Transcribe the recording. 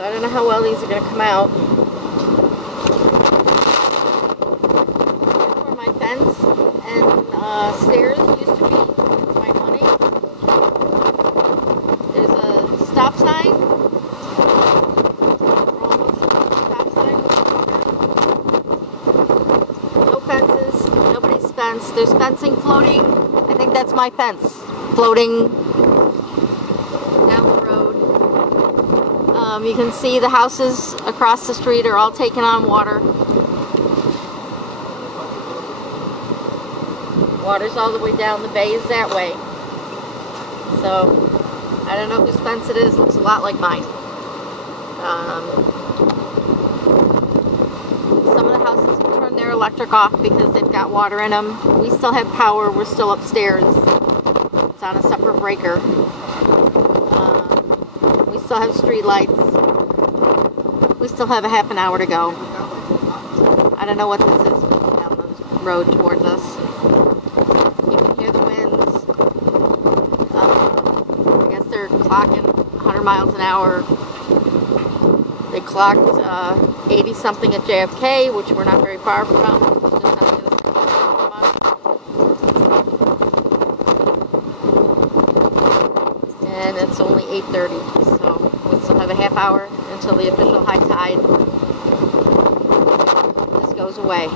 so I don't know how well these are going to come out. Here's where my fence and stairs used to be. It's my money. There's a stop sign. We're almost at the stop sign. No fences. Nobody's fence. There's fencing floating. I think that's my fence floating down the road. You can see the houses across the street are all taking on water. Water's all the way down, the bay is that way. So, I don't know whose fence it is, looks a lot like mine. Some of the houses have turned their electric off because they've got water in them. We still have power, we're still upstairs. It's on a separate breaker. We still have street lights. We still have a half an hour to go. I don't know what this is down the road towards us. You can hear the winds. I guess they're clocking 100 miles an hour. They clocked 80 something at JFK, which we're not very far from. And it's only 8:30, so we still have a half hour until the official high tide. This goes away.